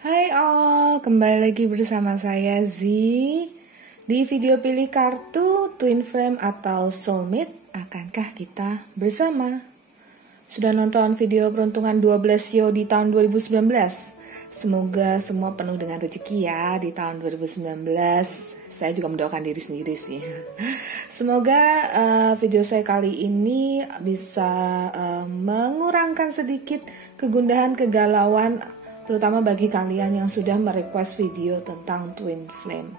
Hai all, kembali lagi bersama saya Z. Di video pilih kartu Twin Flame atau Soulmate, akankah kita bersama? Sudah nonton video peruntungan 12 show di tahun 2019? Semoga semua penuh dengan rezeki ya di tahun 2019. Saya juga mendoakan diri sendiri sih. Semoga video saya kali ini bisa mengurangkan sedikit kegundahan, kegalauan, terutama bagi kalian yang sudah merequest video tentang Twin Flame.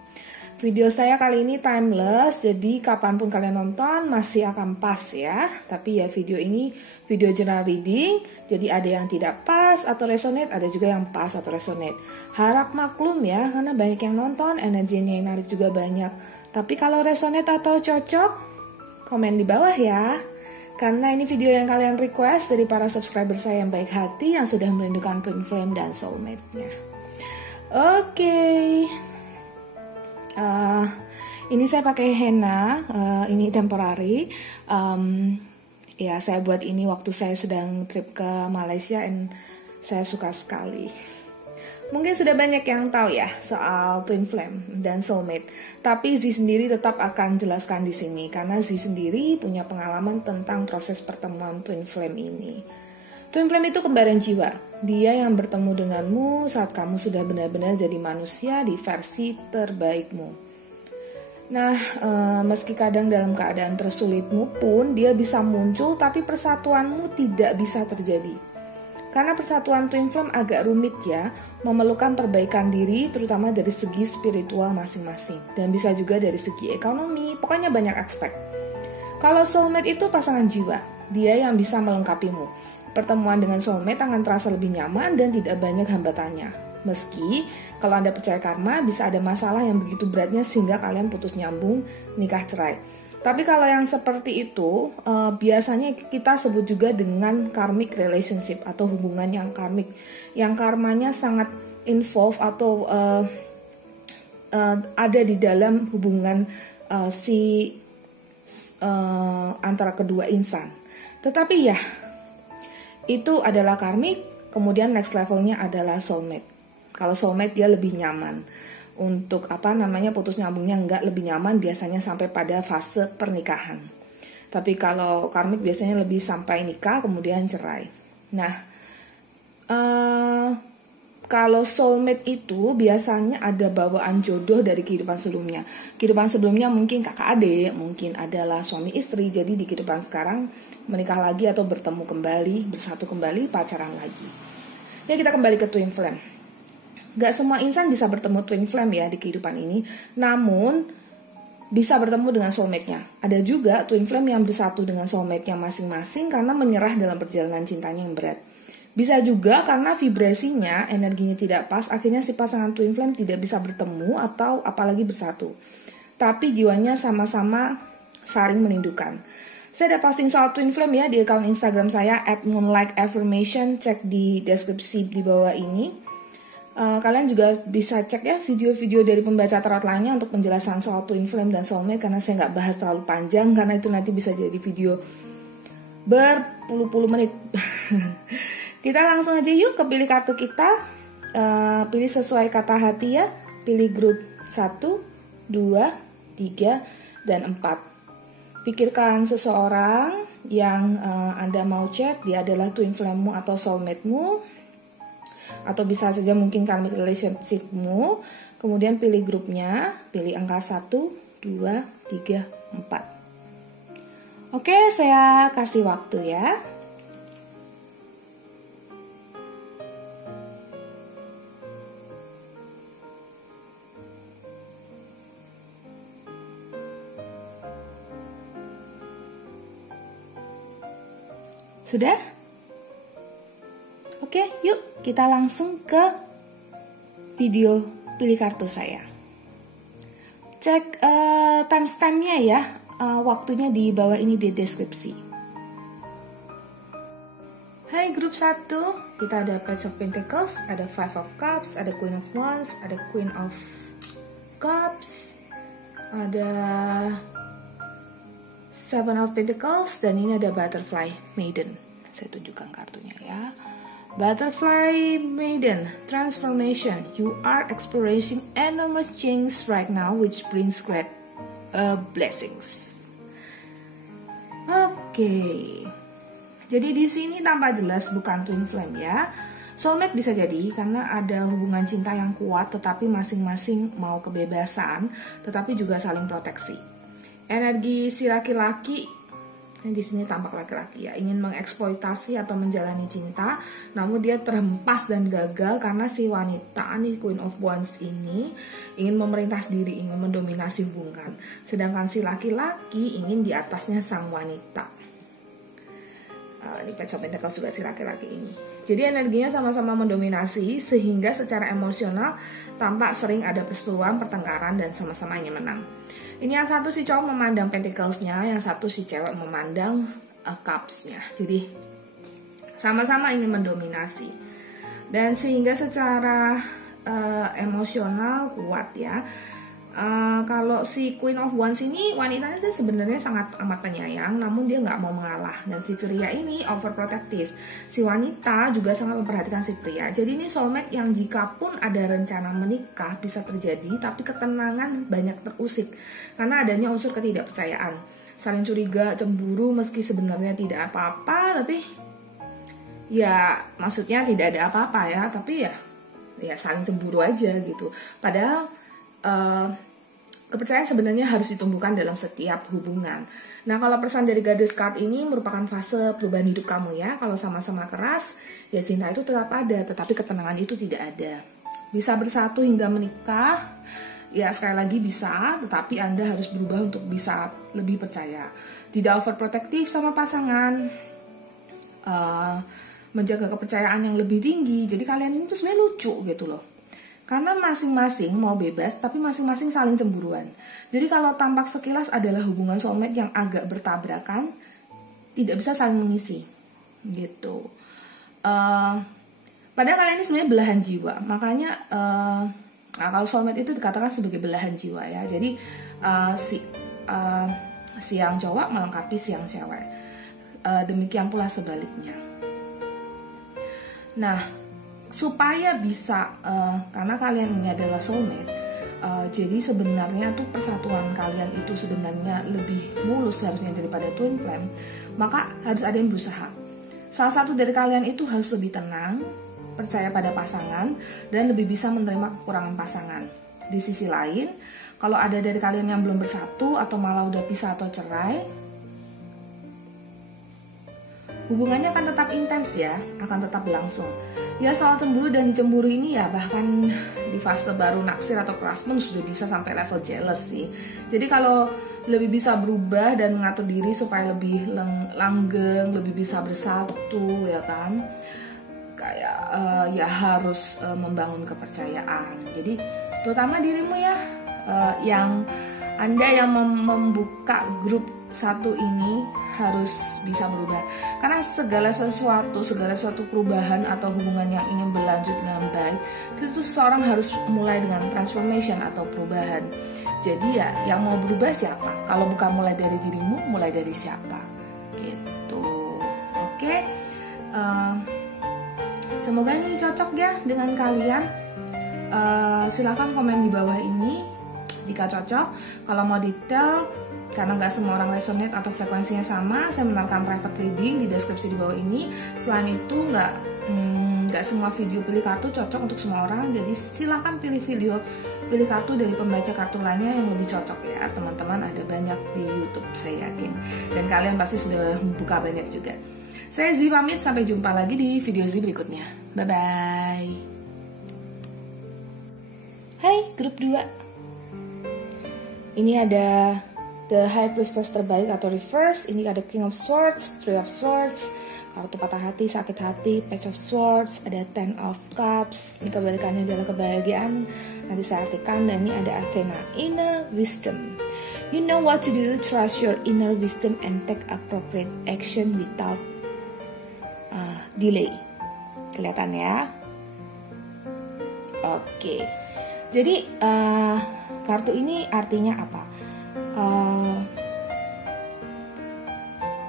Video saya kali ini timeless, jadi kapanpun kalian nonton masih akan pas ya. Tapi ya video ini video general reading, jadi ada yang tidak pas atau resonate, ada juga yang pas atau resonate. Harap maklum ya, karena banyak yang nonton, energinya yang narik juga banyak. Tapi kalau resonate atau cocok, komen di bawah ya. Karena ini video yang kalian request dari para subscriber saya yang baik hati, yang sudah merindukan Twin Flame dan Soulmate-nya. Oke. Ini saya pakai henna, ini temporary. Ya, saya buat ini waktu saya sedang trip ke Malaysia, dan saya suka sekali. Mungkin sudah banyak yang tahu ya soal Twin Flame dan Soulmate. Tapi Z sendiri tetap akan jelaskan di sini karena Z sendiri punya pengalaman tentang proses pertemuan Twin Flame ini. Twin Flame itu kembaran jiwa. Dia yang bertemu denganmu saat kamu sudah benar-benar jadi manusia di versi terbaikmu. Nah, meski kadang dalam keadaan tersulitmu pun dia bisa muncul, tapi persatuanmu tidak bisa terjadi. Karena persatuan Twin Flame agak rumit ya, memerlukan perbaikan diri terutama dari segi spiritual masing-masing. Dan bisa juga dari segi ekonomi, pokoknya banyak aspek. Kalau Soulmate itu pasangan jiwa, dia yang bisa melengkapimu. Pertemuan dengan Soulmate akan terasa lebih nyaman dan tidak banyak hambatannya. Meski kalau Anda percaya karma, bisa ada masalah yang begitu beratnya sehingga kalian putus nyambung, nikah cerai. Tapi kalau yang seperti itu, biasanya kita sebut juga dengan karmic relationship atau hubungan yang karmik. Yang karmanya sangat involve atau ada di dalam hubungan antara kedua insan. Tetapi ya, itu adalah karmik, kemudian next levelnya adalah soulmate. Kalau soulmate dia lebih nyaman. Untuk putus nyambungnya enggak lebih nyaman biasanya sampai pada fase pernikahan. Tapi kalau karmik biasanya lebih sampai nikah kemudian cerai. Nah, kalau soulmate itu biasanya ada bawaan jodoh dari kehidupan sebelumnya. Kehidupan sebelumnya mungkin kakak adik, mungkin adalah suami istri. Jadi di kehidupan sekarang menikah lagi atau bertemu kembali, bersatu kembali, pacaran lagi. Ya, kita kembali ke Twin Flame. Gak semua insan bisa bertemu Twin Flame ya di kehidupan ini, namun bisa bertemu dengan soulmate-nya. Ada juga Twin Flame yang bersatu dengan soulmate-nya masing-masing karena menyerah dalam perjalanan cintanya yang berat. Bisa juga karena vibrasinya, energinya tidak pas, akhirnya si pasangan Twin Flame tidak bisa bertemu atau apalagi bersatu. Tapi jiwanya sama-sama saling merindukan. Saya ada posting soal Twin Flame ya di akun Instagram saya @moonlightAffirmation, cek di deskripsi di bawah ini. Kalian juga bisa cek ya video-video dari pembaca tarot lainnya untuk penjelasan soal Twin Flame dan Soulmate, karena saya nggak bahas terlalu panjang karena itu nanti bisa jadi video berpuluh-puluh menit. Kita langsung aja yuk ke pilih kartu kita. Pilih sesuai kata hati ya. Pilih grup 1, 2, 3, dan 4. Pikirkan seseorang yang Anda mau cek, dia adalah Twin Flame-mu atau Soulmate-mu, atau bisa saja mungkin karmic relationship-mu. Kemudian pilih grupnya, pilih angka 1, 2, 3, 4. Oke, saya kasih waktu ya. Sudah? Oke, yuk kita langsung ke video pilih kartu saya. Cek timestamp-nya ya, waktunya di bawah ini di deskripsi. Hai grup 1, kita ada Page of Pentacles, ada Five of Cups, ada Queen of Wands, ada Queen of Cups, ada Seven of Pentacles, dan ini ada Butterfly Maiden. Saya tunjukkan kartunya ya. Butterfly Maiden, transformation. You are experiencing enormous change right now, which brings great blessings. Oke. Jadi di sini tampak jelas bukan twin flame ya. Soulmate bisa jadi karena ada hubungan cinta yang kuat, tetapi masing-masing mau kebebasan, tetapi juga saling proteksi. Energi si laki-laki, di sini tampak laki-laki ya, ingin mengeksploitasi atau menjalani cinta, namun dia terhempas dan gagal karena si wanita, nih Queen of Wands ini, ingin memerintah sendiri, ingin mendominasi hubungan. Sedangkan si laki-laki ingin di atasnya sang wanita. Ini Page of Pentacles juga si laki-laki ini. Jadi energinya sama-sama mendominasi, sehingga secara emosional tampak sering ada perseteruan, pertengkaran, dan sama-sama ingin menang. Ini yang satu si cowok memandang Pentacles-nya, yang satu si cewek memandang Cups-nya. Jadi sama-sama ingin mendominasi. Dan sehingga secara emosional kuat ya. Kalau si Queen of Wands ini wanitanya sih sebenarnya sangat amat penyayang, namun dia nggak mau mengalah. Dan si pria ini overprotective. Si wanita juga sangat memperhatikan si pria. Jadi ini soulmate yang jika pun ada rencana menikah bisa terjadi, tapi ketenangan banyak terusik karena adanya unsur ketidakpercayaan, saling curiga, cemburu, meski sebenarnya tidak apa-apa, tapi ya maksudnya tidak ada apa-apa ya, tapi ya saling cemburu aja gitu. Padahal kepercayaan sebenarnya harus ditumbuhkan dalam setiap hubungan. Nah, kalau pesan dari Goddess card ini merupakan fase perubahan hidup kamu ya. Kalau sama-sama keras, ya cinta itu tetap ada, tetapi ketenangan itu tidak ada. Bisa bersatu hingga menikah, ya sekali lagi bisa, tetapi Anda harus berubah untuk bisa lebih percaya. Tidak overprotective sama pasangan, menjaga kepercayaan yang lebih tinggi. Jadi kalian ini tuh sebenarnya lucu gitu loh. Karena masing-masing mau bebas, tapi masing-masing saling cemburuan. Jadi kalau tampak sekilas adalah hubungan soulmate yang agak bertabrakan, tidak bisa saling mengisi, gitu. Padahal kalian ini sebenarnya belahan jiwa, makanya kalau soulmate itu dikatakan sebagai belahan jiwa ya. Jadi si yang cowok melengkapi si yang cewek. Demikian pula sebaliknya. Nah, supaya bisa, karena kalian ini adalah soulmate, jadi sebenarnya tuh persatuan kalian itu sebenarnya lebih mulus seharusnya daripada twin flame, maka harus ada yang berusaha. Salah satu dari kalian itu harus lebih tenang, percaya pada pasangan, dan lebih bisa menerima kekurangan pasangan. Di sisi lain, kalau ada dari kalian yang belum bersatu atau malah udah pisah atau cerai, hubungannya akan tetap intens ya, akan tetap berlangsung. Ya soal cemburu dan dicemburu ini ya bahkan di fase baru naksir atau keras pun sudah bisa sampai level jealous sih. Jadi kalau lebih bisa berubah dan mengatur diri supaya lebih langgeng, lebih bisa bersatu ya kan. Kayak ya harus membangun kepercayaan. Jadi terutama dirimu ya, yang Anda yang membuka grup satu ini harus bisa berubah. Karena segala sesuatu perubahan atau hubungan yang ingin berlanjut dengan baik, itu seseorang harus mulai dengan transformation atau perubahan. Jadi ya yang mau berubah siapa? Kalau bukan mulai dari dirimu, mulai dari siapa? Gitu. Oke. Semoga ini cocok ya dengan kalian. Silakan komen di bawah ini jika cocok. Kalau mau detail, karena nggak semua orang resonate atau frekuensinya sama, saya menaruhkan private reading di deskripsi di bawah ini. Selain itu nggak semua video pilih kartu cocok untuk semua orang, jadi silahkan pilih kartu dari pembaca kartu lainnya yang lebih cocok ya teman-teman. Ada banyak di YouTube saya yakin, dan kalian pasti sudah buka banyak juga. Saya Zi pamit, sampai jumpa lagi di video Zi berikutnya. Bye bye. Hai grup 2. Ini ada The High Priestess terbaik atau reverse. Ini ada King of Swords, Three of Swords, kartu patah hati, sakit hati, Page of Swords, ada Ten of Cups. Ini kebalikannya adalah kebahagiaan. Nanti saya artikan. Dan ini ada Athena, Inner Wisdom. You know what to do. Trust your inner wisdom and take appropriate action without delay. Kelihatan ya? Oke. Jadi kartu ini artinya apa?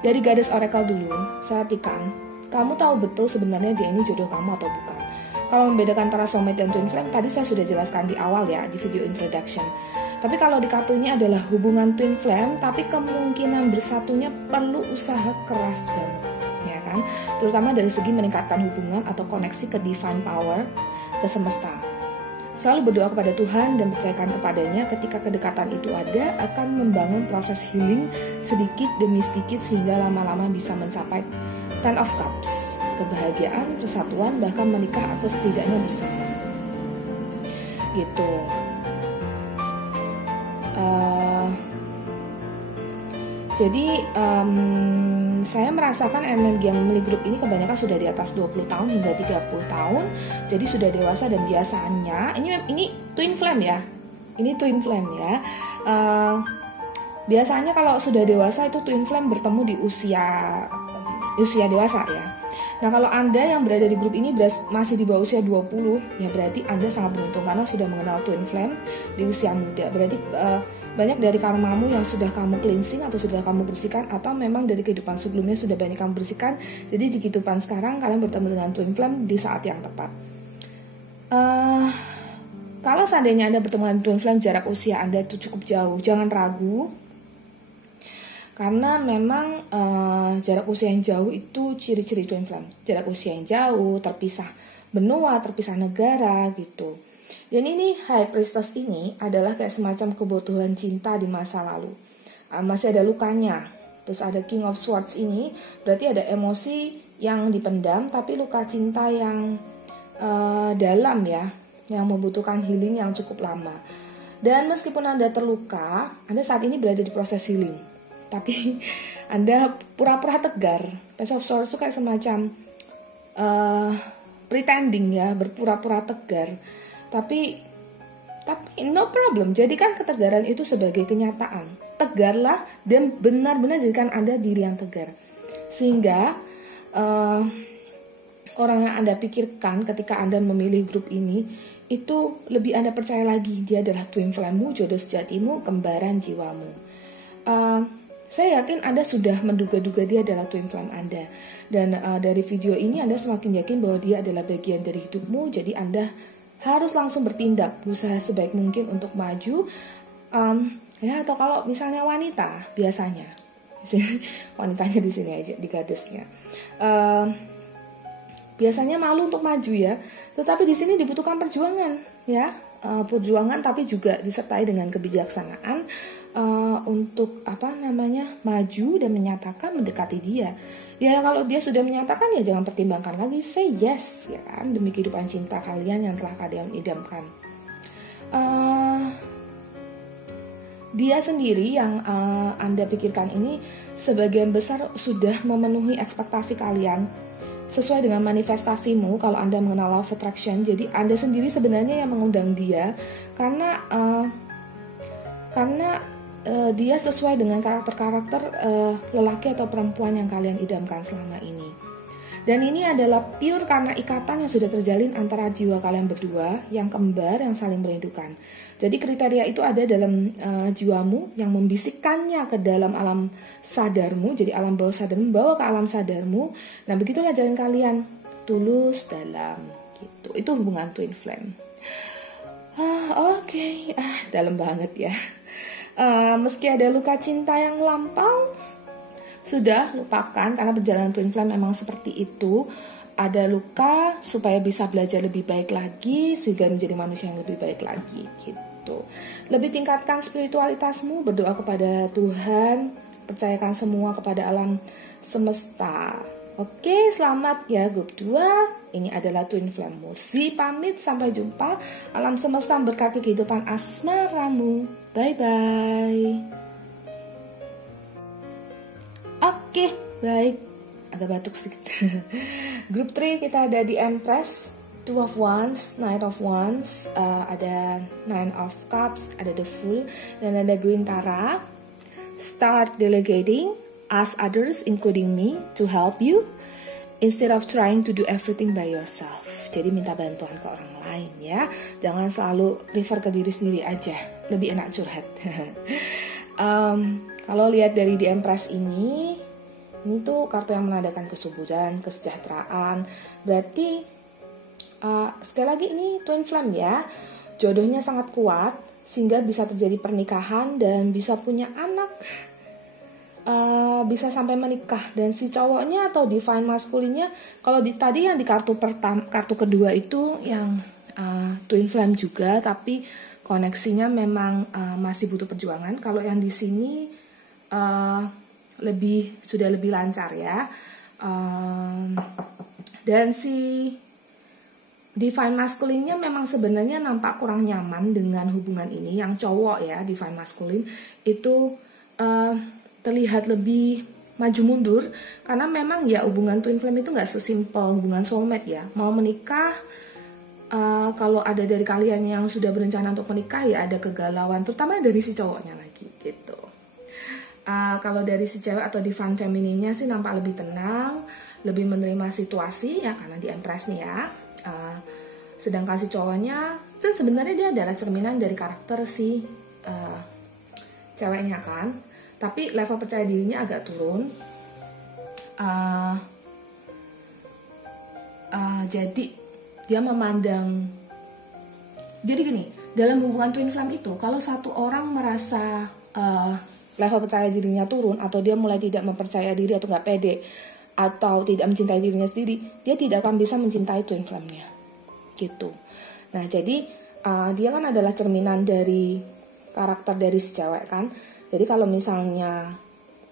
Dari Goddess Oracle dulu, saya artikan kamu tahu betul sebenarnya dia ini jodoh kamu atau bukan. Kalau membedakan antara soulmate dan twin flame, tadi saya sudah jelaskan di awal ya, di video introduction. Tapi kalau di kartu ini adalah hubungan twin flame, tapi kemungkinan bersatunya perlu usaha keras banget, ya kan? Terutama dari segi meningkatkan hubungan atau koneksi ke divine power, ke semesta. Selalu berdoa kepada Tuhan dan percayakan kepadanya ketika kedekatan itu ada, akan membangun proses healing sedikit demi sedikit sehingga lama-lama bisa mencapai Ten of Cups. Kebahagiaan, persatuan, bahkan menikah atau setidaknya bersama. Gitu. Jadi saya merasakan energi yang memiliki grup ini kebanyakan sudah di atas 20 tahun hingga 30 tahun. Jadi sudah dewasa dan biasanya ini twin flame ya. Ini twin flame ya. Biasanya kalau sudah dewasa itu twin flame bertemu di usia dewasa ya. Nah, kalau Anda yang berada di grup ini masih di bawah usia 20, ya berarti Anda sangat beruntung karena sudah mengenal twin flame di usia muda. Berarti banyak dari karmamu yang sudah kamu cleansing atau sudah kamu bersihkan, atau memang dari kehidupan sebelumnya sudah banyak kamu bersihkan. Jadi di kehidupan sekarang kalian bertemu dengan twin flame di saat yang tepat. Kalau seandainya Anda bertemu dengan twin flame, jarak usia Anda itu cukup jauh, jangan ragu. Karena memang jarak usia yang jauh itu ciri-ciri twin flame. Jarak usia yang jauh, terpisah benua, terpisah negara gitu. Dan ini High Priestess ini adalah kayak semacam kebutuhan cinta di masa lalu. Masih ada lukanya. Terus ada King of Swords ini berarti ada emosi yang dipendam, tapi luka cinta yang dalam ya, yang membutuhkan healing yang cukup lama. Dan meskipun Anda terluka, Anda saat ini berada di proses healing. Tapi Anda pura-pura tegar. Page of Swords itu kayak semacam pretending ya, berpura-pura tegar. Tapi no problem. Jadikan ketegaran itu sebagai kenyataan. Tegarlah dan benar-benar jadikan Anda diri yang tegar. Sehingga orang yang Anda pikirkan ketika Anda memilih grup ini, itu lebih Anda percaya lagi. Dia adalah twin flame-mu, jodoh sejatimu, kembaran jiwamu. Saya yakin Anda sudah menduga-duga dia adalah twin flame Anda. Dan dari video ini Anda semakin yakin bahwa dia adalah bagian dari hidupmu. Jadi Anda harus langsung bertindak, berusaha sebaik mungkin untuk maju. Ya, atau kalau misalnya wanita, biasanya wanitanya di sini aja, di gadesnya. Biasanya malu untuk maju ya. Tetapi di sini dibutuhkan perjuangan ya. Perjuangan tapi juga disertai dengan kebijaksanaan untuk maju dan menyatakan mendekati dia. Ya kalau dia sudah menyatakan ya jangan pertimbangkan lagi, say yes ya kan, demi kehidupan cinta kalian yang telah kalian idamkan. Dia sendiri yang Anda pikirkan ini sebagian besar sudah memenuhi ekspektasi kalian sesuai dengan manifestasimu. Kalau Anda mengenal law of attraction, jadi Anda sendiri sebenarnya yang mengundang dia karena dia sesuai dengan karakter-karakter lelaki atau perempuan yang kalian idamkan selama ini. Dan ini adalah pure karena ikatan yang sudah terjalin antara jiwa kalian berdua yang kembar, yang saling merindukan. Jadi kriteria itu ada dalam jiwamu yang membisikkannya ke dalam alam sadarmu. Jadi alam bawah sadarmu bawa ke alam sadarmu. Nah begitulah jalan kalian, tulus dalam gitu. Itu hubungan twin flame. Oke. Dalam banget ya. Meski ada luka cinta yang lampau, sudah lupakan karena perjalanan twin flame memang seperti itu. Ada luka supaya bisa belajar lebih baik lagi, sehingga menjadi manusia yang lebih baik lagi gitu. Lebih tingkatkan spiritualitasmu, berdoa kepada Tuhan, percayakan semua kepada alam semesta. Oke, selamat ya grup 2. Ini adalah twin flame Musi pamit, sampai jumpa. Alam semesta berkati kehidupan asmaramu. Bye bye. Oke, baik. Agak batuk sedikit. Grup 3 kita ada di Empress, Two of Wands, Knight of Wands, ada Nine of Cups, ada The Fool, dan ada Green Tara. Start delegating, ask others including me to help you instead of trying to do everything by yourself. Jadi minta bantuan ke orang lain ya. Jangan selalu refer ke diri sendiri aja. Lebih enak curhat. Kalau lihat dari di Empress ini, Ini tuh kartu yang menandakan kesuburan, kesejahteraan. Berarti sekali lagi ini twin flame ya. Jodohnya sangat kuat sehingga bisa terjadi pernikahan dan bisa punya anak. Bisa sampai menikah. Dan si cowoknya atau divine masculine-nya, kalau tadi yang di kartu kedua itu yang twin flame juga, tapi koneksinya memang masih butuh perjuangan. Kalau yang di sini sudah lebih lancar ya. Dan si divine masculine-nya memang sebenarnya nampak kurang nyaman dengan hubungan ini. Yang cowok ya, divine masculine itu terlihat lebih maju mundur, karena memang ya hubungan twin flame itu nggak sesimpel hubungan soulmate ya. Mau menikah, kalau ada dari kalian yang sudah berencana untuk menikah ya ada kegalauan, terutama dari si cowoknya lagi gitu. Kalau dari si cewek atau divine femininnya sih nampak lebih tenang, lebih menerima situasi ya, karena di Empress nih ya. Sedangkan si cowoknya kan sebenarnya dia adalah cerminan dari karakter si ceweknya kan, tapi level percaya dirinya agak turun. Jadi dia memandang, jadi gini, dalam hubungan twin flame itu kalau satu orang merasa level percaya dirinya turun, atau dia mulai tidak mempercaya diri atau nggak pede, atau tidak mencintai dirinya sendiri, dia tidak akan bisa mencintai twin flame-nya gitu. Nah jadi dia kan adalah cerminan dari karakter dari si cewek kan. Jadi kalau misalnya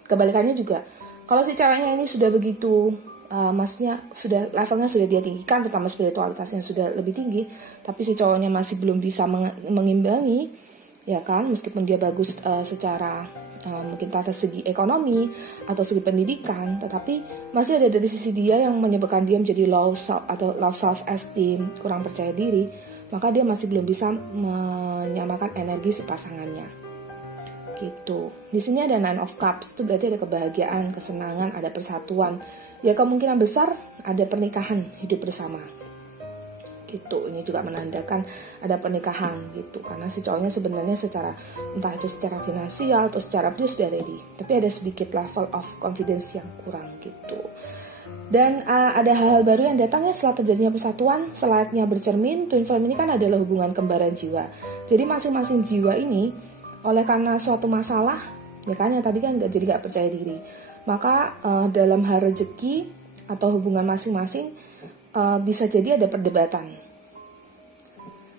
kebalikannya juga, kalau si ceweknya ini sudah begitu, maksudnya sudah levelnya sudah dia tinggikan, terutama spiritualitasnya sudah lebih tinggi, tapi si cowoknya masih belum bisa mengimbangi, ya kan, meskipun dia bagus secara mungkin dari segi ekonomi atau segi pendidikan, tetapi masih ada dari sisi dia yang menyebabkan dia menjadi low self esteem, kurang percaya diri, maka dia masih belum bisa menyamakan energi si pasangannya. Gitu. Di sini ada Nine of Cups, itu berarti ada kebahagiaan, kesenangan, ada persatuan. Ya kemungkinan besar ada pernikahan, hidup bersama. Gitu. Ini juga menandakan ada pernikahan gitu. Karena si cowoknya sebenarnya secara, entah itu secara finansial atau secara dia sudah ready, tapi ada sedikit level of confidence yang kurang gitu. Dan ada hal-hal baru yang datangnya setelah terjadinya persatuan, selayaknya bercermin. Twin flame ini kan adalah hubungan kembaran jiwa. Jadi masing-masing jiwa ini oleh karena suatu masalah, ya kan, yang tadi kan gak percaya diri, maka dalam hal rezeki atau hubungan masing-masing bisa jadi ada perdebatan.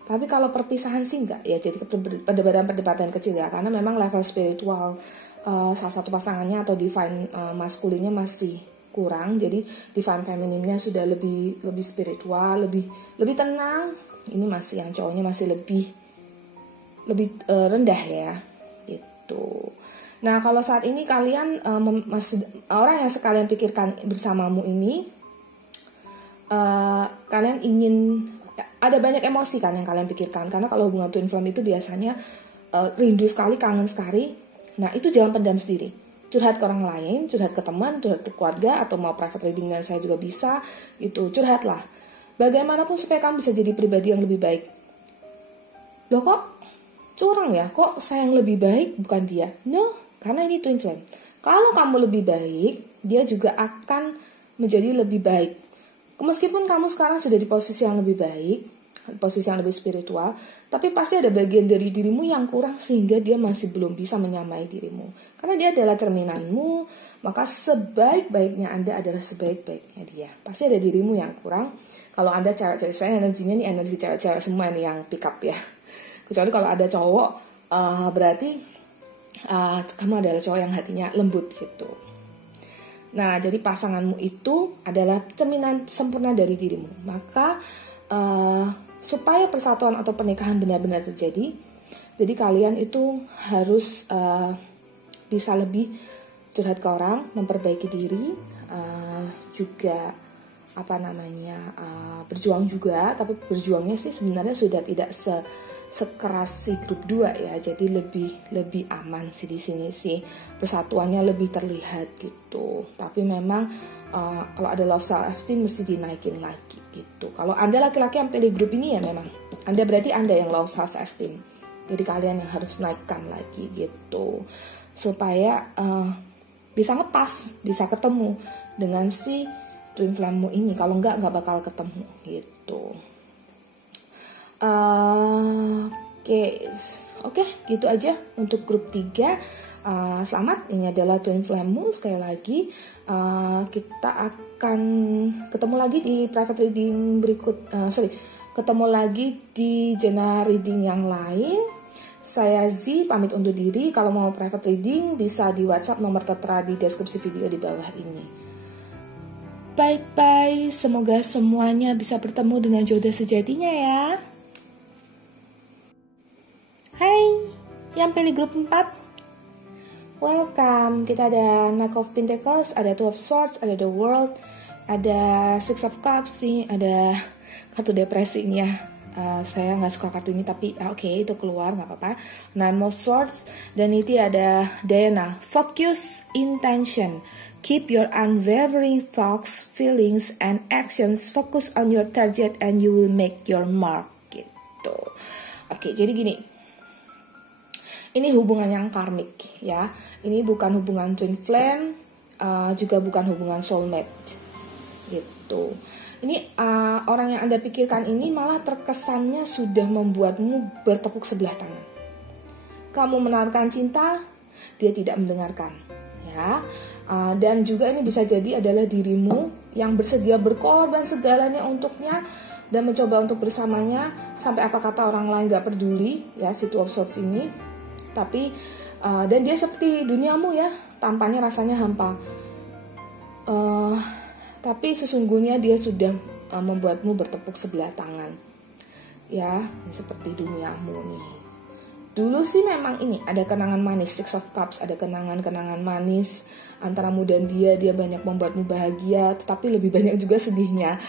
Tapi kalau perpisahan sih enggak ya, jadi perdebatan kecil ya, karena memang level spiritual salah satu pasangannya atau divine maskulinnya masih kurang, jadi divine femininnya sudah lebih spiritual, lebih tenang. Ini masih yang cowoknya masih lebih rendah ya gitu. Nah kalau saat ini kalian orang yang sekalian pikirkan bersamamu ini, kalian ingin, ada banyak emosi kan yang kalian pikirkan, karena kalau hubungan twin flame itu biasanya rindu sekali, kangen sekali. Nah itu jangan pendam sendiri, curhat ke orang lain, curhat ke teman, curhat ke keluarga, atau mau private reading dengan saya juga bisa gitu. Curhatlah bagaimanapun supaya kamu bisa jadi pribadi yang lebih baik. Loh kok curang ya, kok saya yang lebih baik bukan dia? No, karena ini twin flame. Kalau kamu lebih baik, dia juga akan menjadi lebih baik. Meskipun kamu sekarang sudah di posisi yang lebih baik, posisi yang lebih spiritual, tapi pasti ada bagian dari dirimu yang kurang sehingga dia masih belum bisa menyamai dirimu. Karena dia adalah cerminanmu, maka sebaik-baiknya Anda adalah sebaik-baiknya dia. Pasti ada dirimu yang kurang. Kalau Anda cewek-cewek, saya energinya nih energi cewek-cewek semua nih yang pick up ya. Kecuali kalau ada cowok, berarti kamu adalah cowok yang hatinya lembut gitu. Nah, jadi pasanganmu itu adalah cerminan sempurna dari dirimu. Maka supaya persatuan atau pernikahan benar-benar terjadi, jadi kalian itu harus bisa lebih curhat ke orang, memperbaiki diri, juga berjuang juga. Tapi berjuangnya sih sebenarnya sudah tidak sekeras si grup 2 ya, jadi lebih aman sih di sini sih, persatuannya lebih terlihat gitu. Tapi memang kalau ada love self esteem mesti dinaikin lagi gitu. Kalau Anda laki-laki yang pilih grup ini ya memang berarti Anda yang low self esteem, jadi kalian yang harus naikkan lagi gitu supaya bisa ngepas, bisa ketemu dengan si twin flame-mu ini. Kalau nggak bakal ketemu gitu. Oke, gitu aja untuk grup 3. Selamat, ini adalah twin flame-mu. Sekali lagi, kita akan ketemu lagi di private reading ketemu lagi di general reading yang lain. Saya Z pamit undur diri. Kalau mau private reading bisa di WhatsApp, nomor tertera di deskripsi video di bawah ini. Bye-bye, semoga semuanya bisa bertemu dengan jodoh sejatinya ya. Hai, yang pilih grup 4, welcome. Kita ada Knight of Pentacles, ada Two of Swords, ada The World, ada Six of Cups nih, ada kartu depresi ini ya. Saya nggak suka kartu ini, tapi oke, itu keluar nggak apa-apa. Nine of Swords, dan itu ada Diana. Focus intention. Keep your unwavering thoughts, feelings, and actions. Focus on your target and you will make your mark. Gitu. Oke, jadi gini. Ini hubungan yang karmik ya. Ini bukan hubungan twin flame, juga bukan hubungan soulmate. Gitu. Ini orang yang Anda pikirkan ini malah terkesannya sudah membuatmu bertepuk sebelah tangan. Kamu menawarkan cinta, dia tidak mendengarkan, ya. Dan juga ini bisa jadi adalah dirimu yang bersedia berkorban segalanya untuknya dan mencoba untuk bersamanya sampai apa kata orang lain gak peduli, ya, si Two of Swords ini. Tapi dan dia seperti duniamu ya, tampaknya rasanya hampa. Tapi sesungguhnya dia sudah membuatmu bertepuk sebelah tangan. Ya, seperti duniamu nih. Dulu sih memang ini ada kenangan manis, Six of Cups, ada kenangan-kenangan manis antaramu dan dia banyak membuatmu bahagia, tetapi lebih banyak juga sedihnya.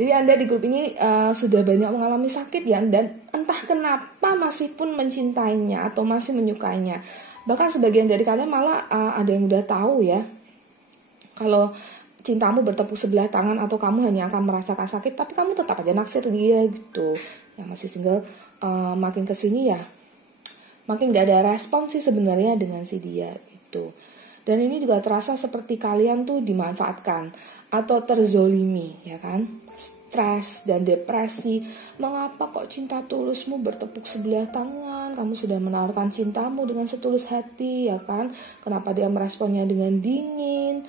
Jadi Anda di grup ini sudah banyak mengalami sakit ya, dan entah kenapa masih pun mencintainya atau masih menyukainya. Bahkan sebagian dari kalian malah ada yang udah tahu ya, kalau cintamu bertepuk sebelah tangan atau kamu hanya akan merasakan sakit, tapi kamu tetap aja naksir dia gitu. Yang masih single makin kesini ya, makin gak ada respon sih sebenarnya dengan si dia gitu. Dan ini juga terasa seperti kalian tuh dimanfaatkan atau terzolimi, ya kan? Stres dan depresi. Mengapa kok cinta tulusmu bertepuk sebelah tangan? Kamu sudah menawarkan cintamu dengan setulus hati, ya kan? Kenapa dia meresponnya dengan dingin?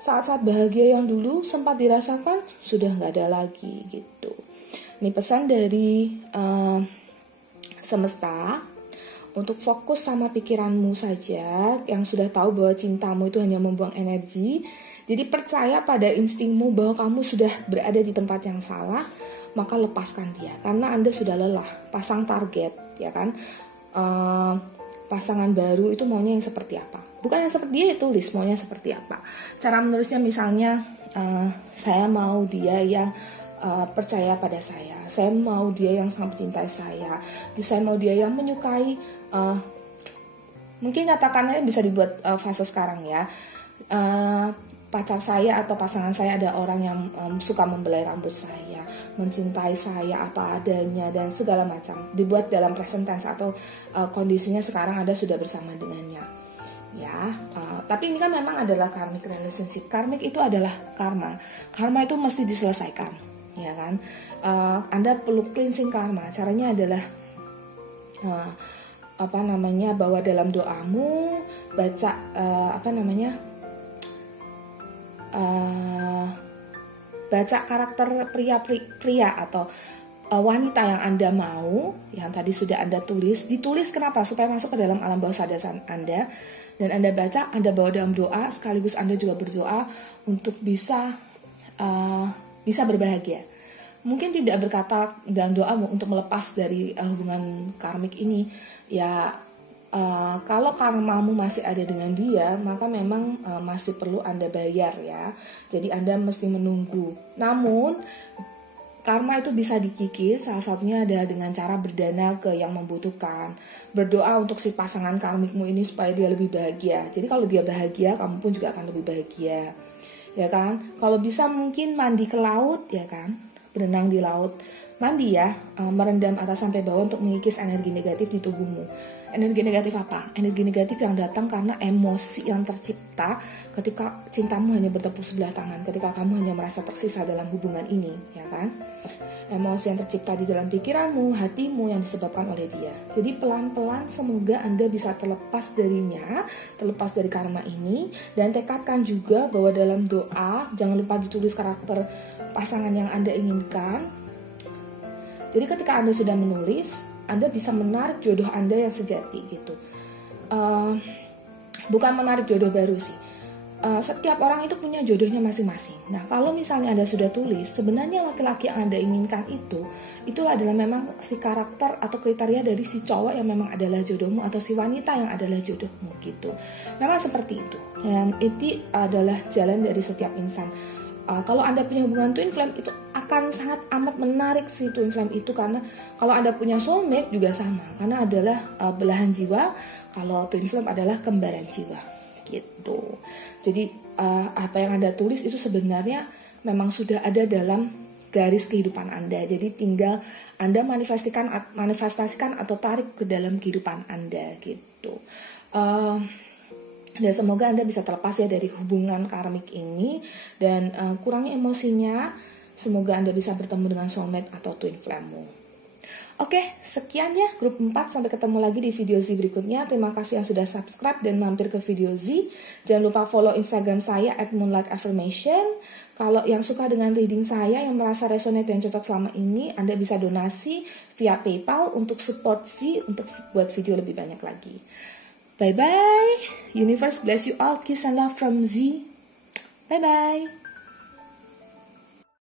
Saat-saat bahagia yang dulu sempat dirasakan sudah gak ada lagi gitu. Ini pesan dari semesta. Untuk fokus sama pikiranmu saja, yang sudah tahu bahwa cintamu itu hanya membuang energi. Jadi percaya pada instingmu bahwa kamu sudah berada di tempat yang salah, maka lepaskan dia. Karena Anda sudah lelah, pasang target, ya kan? Pasangan baru itu maunya yang seperti apa? Bukan yang seperti dia, tulis maunya seperti apa. Cara menulisnya misalnya, saya mau dia yang percaya pada saya mau dia yang sangat mencintai saya mau dia yang menyukai, mungkin katakannya bisa dibuat fase sekarang ya, pacar saya atau pasangan saya ada orang yang suka membelai rambut saya, mencintai saya apa adanya dan segala macam, dibuat dalam present tense atau kondisinya sekarang Anda sudah bersama dengannya ya. Tapi ini kan memang adalah karmic relationship. Karmic itu adalah karma itu mesti diselesaikan, ya kan? Anda perlu cleansing karma. Caranya adalah bawa dalam doamu, baca baca karakter pria atau wanita yang Anda mau, yang tadi sudah Anda ditulis kenapa? Supaya masuk ke dalam alam bawah sadar Anda, dan Anda baca, Anda bawa dalam doa, sekaligus Anda juga berdoa untuk bisa berbahagia. Mungkin tidak berkata dalam doa untuk melepas dari hubungan karmik ini ya. Kalau karmamu masih ada dengan dia, maka memang masih perlu Anda bayar ya. Jadi Anda mesti menunggu. Namun karma itu bisa dikikis, salah satunya adalah dengan cara berdana ke yang membutuhkan. Berdoa untuk si pasangan karmikmu ini supaya dia lebih bahagia. Jadi kalau dia bahagia, kamu pun juga akan lebih bahagia. Ya kan? Kalau bisa mungkin mandi ke laut, ya kan? Berenang di laut. mandi ya, merendam atas sampai bawah untuk mengikis energi negatif di tubuhmu. Energi negatif apa? Energi negatif yang datang karena emosi yang tercipta ketika cintamu hanya bertepuk sebelah tangan, ketika kamu hanya merasa tersisa dalam hubungan ini, ya kan? Emosi yang tercipta di dalam pikiranmu, hatimu yang disebabkan oleh dia. Jadi pelan-pelan semoga Anda bisa terlepas darinya, terlepas dari karma ini, dan tekadkan juga bahwa dalam doa jangan lupa ditulis karakter pasangan yang Anda inginkan. Jadi ketika Anda sudah menulis, Anda bisa menarik jodoh Anda yang sejati gitu. Bukan menarik jodoh baru sih. Setiap orang itu punya jodohnya masing-masing. Nah, kalau misalnya Anda sudah tulis, sebenarnya laki-laki yang Anda inginkan itulah adalah memang si karakter atau kriteria dari si cowok yang memang adalah jodohmu atau si wanita yang adalah jodohmu gitu. Memang seperti itu. Dan itu adalah jalan dari setiap insan. Kalau Anda punya hubungan twin flame itu akan sangat amat menarik si twin flame itu, karena kalau Anda punya soulmate juga sama, karena adalah belahan jiwa. Kalau twin flame adalah kembaran jiwa gitu. Jadi apa yang Anda tulis itu sebenarnya memang sudah ada dalam garis kehidupan Anda. Jadi tinggal Anda manifestasikan atau tarik ke dalam kehidupan Anda gitu. Dan semoga Anda bisa terlepas ya dari hubungan karmik ini, dan kurangi emosinya. Semoga Anda bisa bertemu dengan soulmate atau twin flame-mu. Oke, sekian ya grup 4. Sampai ketemu lagi di video Z berikutnya. Terima kasih yang sudah subscribe dan mampir ke video Z. Jangan lupa follow Instagram saya @moonlight_affirmation. Kalau yang suka dengan reading saya, yang merasa resonate dan cocok selama ini, Anda bisa donasi via PayPal untuk support Z untuk buat video lebih banyak lagi. Bye-bye. Universe bless you all. Kiss and love from Z. Bye-bye.